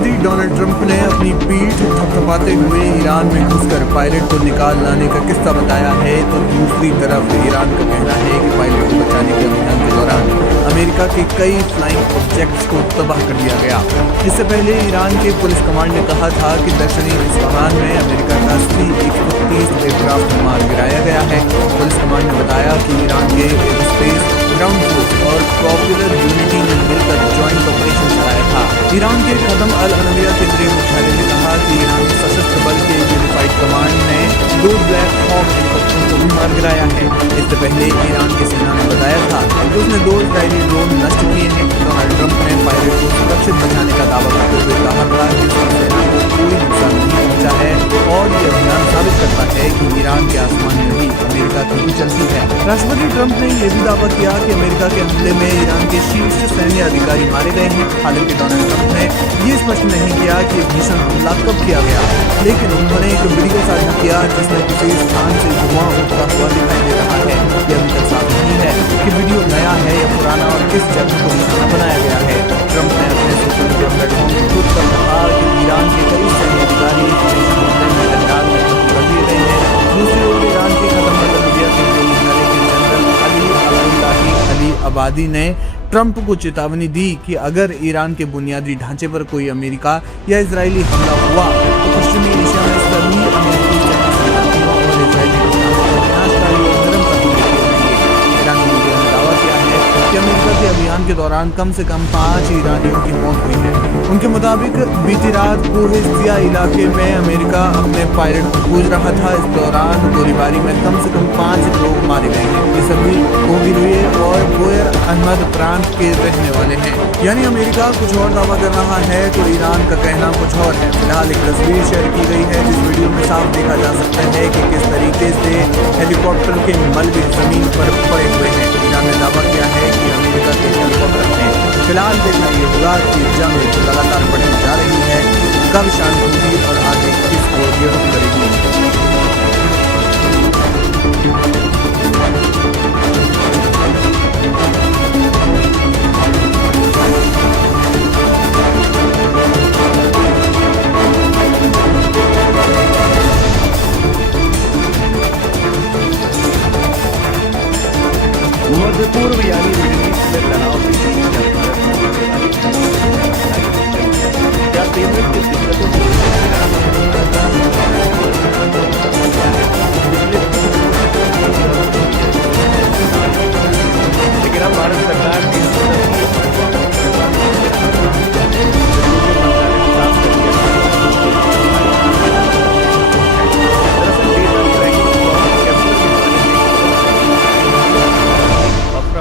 राष्ट्रपति Donald Trump ने अपनी पीठ थपथपाते हुए ईरान में घुसकर पायलट को निकाल लाने का किस्सा बताया है, तो दूसरी तरफ ईरान का कहना है कि पायलट को बचाने के अभियान के दौरान अमेरिका के कई फ्लाइंग ऑब्जेक्ट्स को तबाह कर दिया गया। इससे पहले ईरान के पुलिस कमांड ने कहा था कि दक्षिणी इस्फहान में अमेरिका का C-130 एयरक्राफ्ट मार गिराया गया है। पुलिस कमांड ने बताया कि ईरान के एयरोस्पेस, ग्राउंड फोर्स और पॉपुलर यूनिटी ने मिलकर ज्वाइंट ऑपरेशन चलाया था। ईरान के खदम अल अनविया केंद्रीय मुख्यालय ने कहा कि ईरानी सशस्त्र बल के यूनिफाइड कमांड ने 2 ब्लैक हॉक हेलीकॉप्टरों को भी मार गिराया है। इससे पहले ईरान की सेना ने बताया था कि उसने 2 इजरायली ड्रोन नष्ट किए हैं। डोनाल्ड ट्रंप ने पायलट को सुरक्षित बचाने का दावा करते हुए कहा था कि उसकी सेना को कोई नुकसान नहीं पहुंचा है और ये अभियान साबित करता है कि ईरान के आसमान में भी अमेरिका की भी चलती है। राष्ट्रपति ट्रंप ने यह भी दावा किया कि अमेरिका के हमले में ईरान के शीर्ष सैन्य अधिकारी मारे गए हैं। हालांकि डोनाल्ड ट्रंप ने ये स्पष्ट नहीं किया कि भीषण हमला कब किया गया, लेकिन उन्होंने एक वीडियो साझा किया जिसमें किसी स्थान से धुआं उठता हुआ दिखाई दे रहा है। यह अभी तक साफ नहीं है कि वीडियो नया है या पुराना और किस जगह को निशाना बनाया गया है। ट्रंप ने अपने सोशल मीडिया प्लेटफॉर्म ट्विटर पर कहा कि ईरान के कई सैन्य अधिकारी कर दिए गए हैं। दूसरी ओर ईरान के खत्म के जनरल अली अबादी ने ट्रंप को चेतावनी दी कि अगर ईरान के बुनियादी ढांचे पर कोई अमेरिका या इजरायली हमला हुआ तो पश्चिमी एशिया में सभी अमेरिकी संपत्तियों और इजरायली विनाशकारी और नरम कदम लिए जाएंगे। ईरानी मीडिया ने दावा किया है कि अमेरिका के अभियान के दौरान कम से कम 5 ईरानियों की मौत हुई है। उनके मुताबिक बीती रात कोहेस्तिया इलाके में अमेरिका अपने पायलट को खोज रहा था। इस दौरान गोलीबारी में कम से कम 5 लोग मारे गए हैं। ये सभी कोहिलुए और बोयर अहमद प्रांत के रहने वाले हैं। यानी अमेरिका कुछ और दावा कर रहा है तो ईरान का कहना कुछ और है। फिलहाल एक तस्वीर शेयर की गई है जिस वीडियो में साफ देखा जा सकता है कि किस तरीके से हेलीकॉप्टर के मलबे जमीन पर पड़े हुए हैं। ईरान ने दावा किया है कि अमेरिका के हेलीकॉप्टर हैं। फिलहाल देखना ये होगा कि जंग लगातार बढ़ती जा रही है, कब शांत होगी और आगे किस ओर ये रुख करेगी। मध्य पूर्व यानी मिडिल ईस्ट में तनाव की क्या पेमेंट की दिक्कतों लेकिन अब भारत सरकार की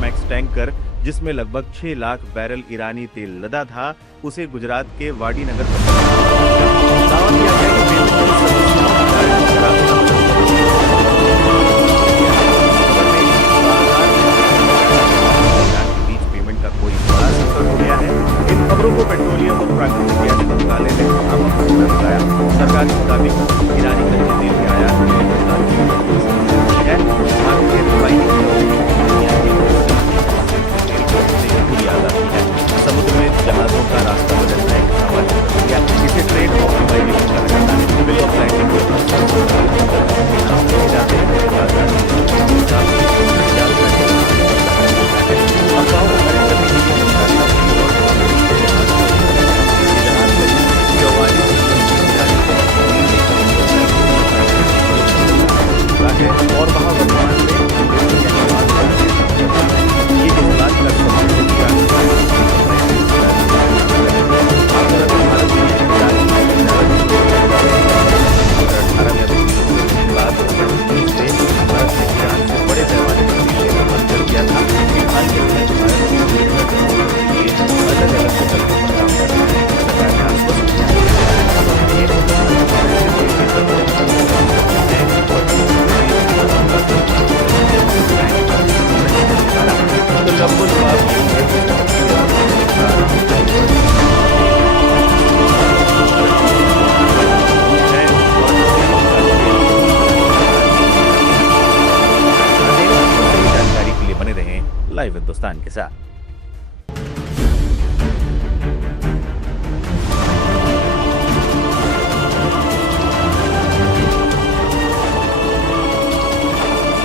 मैक्स टैंकर जिसमें लगभग 6 लाख बैरल ईरानी तेल लदा था, उसे गुजरात के वाडी नगर दावा किया गया कि बीच पेमेंट का कोई बड़ा सफर हो गया है। इन खबरों को पेट्रोलियम और प्राकृतिक गैस मंत्रालय ने बताया। सरकार के मुताबिक ईरानी कच्चे तेल के आयात में समुद्र में जहाजों का रास्ता बदलना एक सामान्य प्रक्रिया, इसे ट्रेड ऑप्टिमाइजेशन कहा जाता है। Civil of landing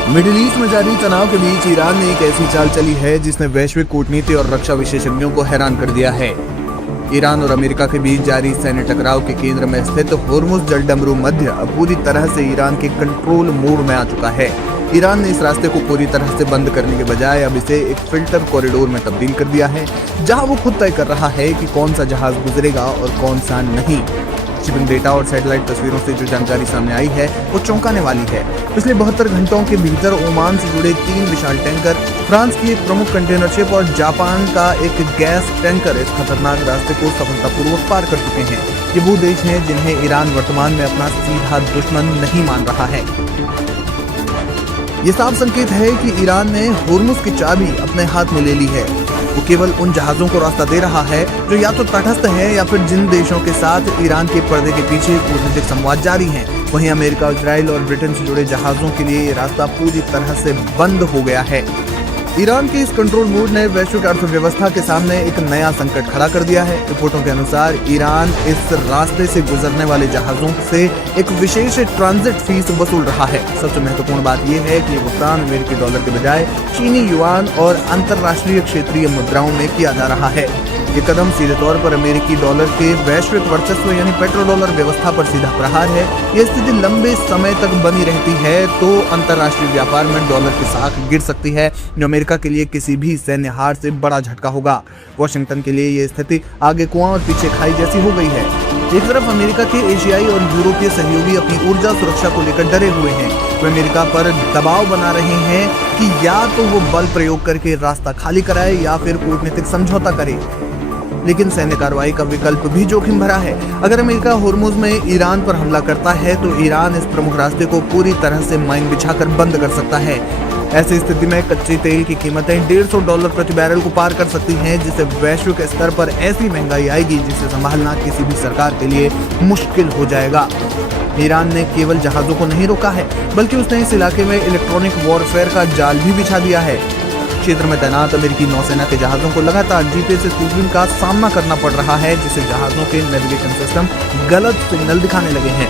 middle east में जारी तनाव के बीच ईरान ने एक ऐसी चाल चली है जिसने वैश्विक कूटनीति और रक्षा विशेषज्ञों को हैरान कर दिया है। ईरान और अमेरिका के बीच जारी सैन्य टकराव के केंद्र में स्थित होर्मुज जलडमरू मध्य अब पूरी तरह से ईरान के कंट्रोल मोड में आ चुका है। ईरान ने इस रास्ते को पूरी तरह से बंद करने के बजाय अब इसे एक फिल्टर कॉरिडोर में तब्दील कर दिया है, जहां वो खुद तय कर रहा है कि कौन सा जहाज गुजरेगा और कौन सा नहीं। शिपिंग डेटा और सैटेलाइट तस्वीरों से जो जानकारी सामने आई है वो चौंकाने वाली है। पिछले 72 घंटों के भीतर ओमान से जुड़े 3 विशाल टैंकर, फ्रांस की एक प्रमुख कंटेनर शिप और जापान का एक गैस टैंकर इस खतरनाक रास्ते को सफलतापूर्वक पार कर चुके हैं। ये वो देश हैं जिन्हें ईरान वर्तमान में अपना सीधा दुश्मन नहीं मान रहा है। ये साफ संकेत है कि ईरान ने होर्मुज की चाबी अपने हाथ में ले ली है। वो केवल उन जहाजों को रास्ता दे रहा है जो या तो तटस्थ है या फिर जिन देशों के साथ ईरान के पर्दे के पीछे कूटनीतिक संवाद जारी हैं। वहीं अमेरिका, इजराइल और ब्रिटेन से जुड़े जहाजों के लिए ये रास्ता पूरी तरह से बंद हो गया है। ईरान के इस कंट्रोल मोड ने वैश्विक अर्थव्यवस्था के सामने एक नया संकट खड़ा कर दिया है। रिपोर्टों के अनुसार ईरान इस रास्ते से गुजरने वाले जहाजों से एक विशेष ट्रांजिट फीस वसूल रहा है। सबसे महत्वपूर्ण बात यह है कि ये भुगतान अमेरिकी डॉलर के बजाय चीनी युआन और अंतरराष्ट्रीय क्षेत्रीय मुद्राओं में किया जा रहा है। ये कदम सीधे तौर पर अमेरिकी डॉलर के वैश्विक वर्चस्व यानी पेट्रो डॉलर व्यवस्था पर सीधा प्रहार है। यह स्थिति लंबे समय तक बनी रहती है तो अंतरराष्ट्रीय व्यापार में डॉलर की साख गिर सकती है, जो अमेरिका के लिए किसी भी सैन्य हार से बड़ा झटका होगा। वॉशिंगटन के लिए ये स्थिति आगे कुआं और पीछे खाई जैसी हो गई है। एक तरफ अमेरिका के एशियाई और यूरोपीय सहयोगी अपनी ऊर्जा सुरक्षा को लेकर डरे हुए हैं। वे अमेरिका पर दबाव बना रहे हैं कि या तो वो बल प्रयोग करके रास्ता खाली कराए या फिर कूटनीतिक समझौता करे। लेकिन सैन्य कार्रवाई का विकल्प भी जोखिम भरा है। अगर अमेरिका होर्मुज में ईरान पर हमला करता है तो ईरान इस प्रमुख रास्ते को पूरी तरह से माइन बिछाकर बंद कर सकता है। ऐसी स्थिति में कच्चे तेल की कीमतें $150 प्रति बैरल को पार कर सकती हैं, जिससे वैश्विक स्तर पर ऐसी महंगाई आएगी जिसे संभालना किसी भी सरकार के लिए मुश्किल हो जाएगा। ईरान ने केवल जहाजों को नहीं रोका है, बल्कि उसने इस इलाके में इलेक्ट्रॉनिक वॉरफेयर का जाल भी बिछा दिया है। क्षेत्र में तैनात अमेरिकी नौसेना के जहाजों को लगातार जीपीएस स्पूफिंग का सामना करना पड़ रहा है, जिससे जहाजों के नेविगेशन सिस्टम गलत सिग्नल दिखाने लगे हैं।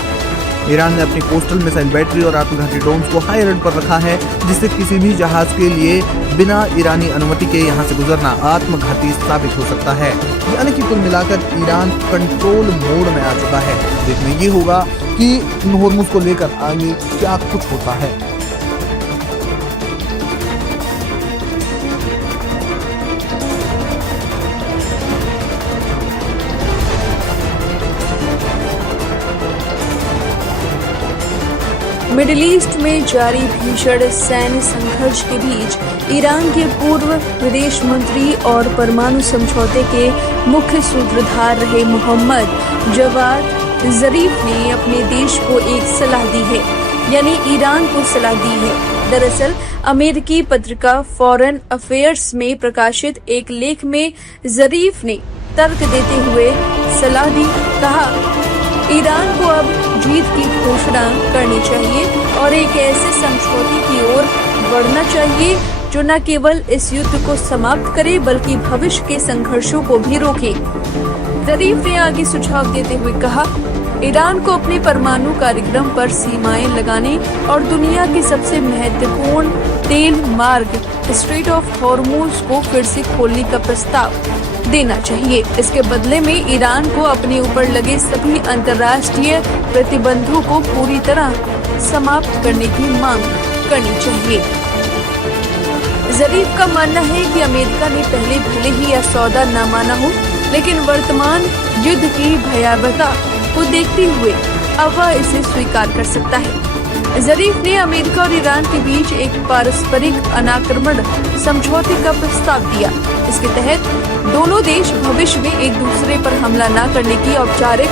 ईरान ने अपनी कोस्टल मिसाइल बैटरी और आत्मघाती ड्रोन्स को हाई अलर्ट पर रखा है, जिससे किसी भी जहाज के लिए बिना ईरानी अनुमति के यहां से गुजरना आत्मघाती साबित हो सकता है। यानी कि कुल मिलाकर ईरान कंट्रोल मोड में आ चुका है। देखना ये होगा कि होर्मुज को लेकर आगे क्या कुछ होता है। मिडिल ईस्ट में जारी भीषण सैन्य संघर्ष के बीच ईरान के पूर्व विदेश मंत्री और परमाणु समझौते के मुख्य सूत्रधार रहे मोहम्मद जवाद जरीफ ने अपने देश को एक सलाह दी है, यानी ईरान को सलाह दी है। दरअसल अमेरिकी पत्रिका फॉरेन अफेयर्स में प्रकाशित एक लेख में जरीफ ने तर्क देते हुए सलाह दी। कहा, ईरान को अब जीत की घोषणा करनी चाहिए और एक ऐसे समझौते की ओर बढ़ना चाहिए जो न केवल इस युद्ध को समाप्त करे बल्कि भविष्य के संघर्षों को भी रोके। जरीफ ने आगे सुझाव देते हुए कहा, ईरान को अपने परमाणु कार्यक्रम पर सीमाएं लगाने और दुनिया के सबसे महत्वपूर्ण तेल मार्ग स्ट्रेट ऑफ हॉर्मुज को फिर से खोलने का प्रस्ताव देना चाहिए। इसके बदले में ईरान को अपने ऊपर लगे सभी अंतर्राष्ट्रीय प्रतिबंधों को पूरी तरह समाप्त करने की मांग करनी चाहिए। जरीफ का मानना है कि अमेरिका ने पहले भले ही यह सौदा न माना हो, लेकिन वर्तमान युद्ध की भयावहता को देखते हुए अब वह इसे स्वीकार कर सकता है। जरीफ ने अमेरिका और ईरान के बीच एक पारस्परिक अनाक्रमण समझौते का प्रस्ताव दिया। इसके तहत दोनों देश भविष्य में एक दूसरे पर हमला न करने की औपचारिक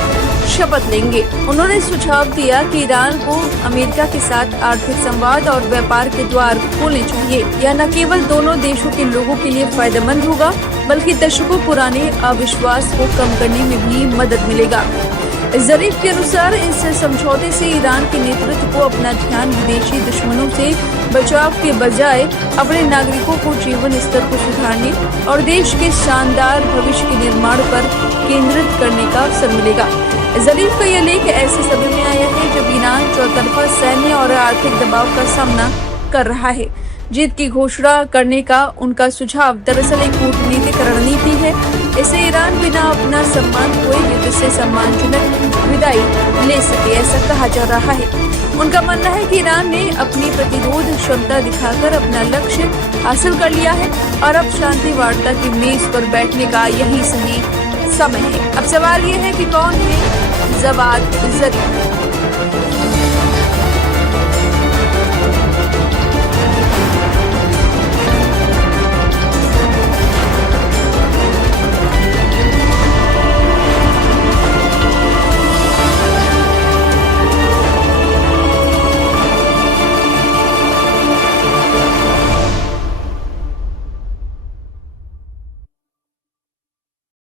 शपथ लेंगे। उन्होंने सुझाव दिया कि ईरान को अमेरिका के साथ आर्थिक संवाद और व्यापार के द्वार खोलने चाहिए। यह न केवल दोनों देशों के लोगों के लिए फायदेमंद होगा, बल्कि दशकों पुराने अविश्वास को कम करने में भी मदद मिलेगा। जरीफ के अनुसार इस समझौते से ईरान के नेतृत्व को अपना ध्यान विदेशी दुश्मनों से बचाव के बजाय अपने नागरिकों को जीवन स्तर को सुधारने और देश के शानदार भविष्य के निर्माण पर केंद्रित करने का अवसर मिलेगा। जरीफ का यह लेख ऐसे समय में आया है जब ईरान चौतरफा सैन्य और आर्थिक दबाव का सामना कर रहा है। जीत की घोषणा करने का उनका सुझाव दरअसल एक कूटनीतिक रणनीति है। इसे ईरान बिना अपना सम्मान खोए युद्ध से सम्मानजनक विदाई ले सके, ऐसा कहा जा रहा है। उनका मानना है कि ईरान ने अपनी प्रतिरोध क्षमता दिखाकर अपना लक्ष्य हासिल कर लिया है और अब शांति वार्ता की मेज पर बैठने का यही सही समय है। अब सवाल ये है कि कौन है जवाद ज़रीफ।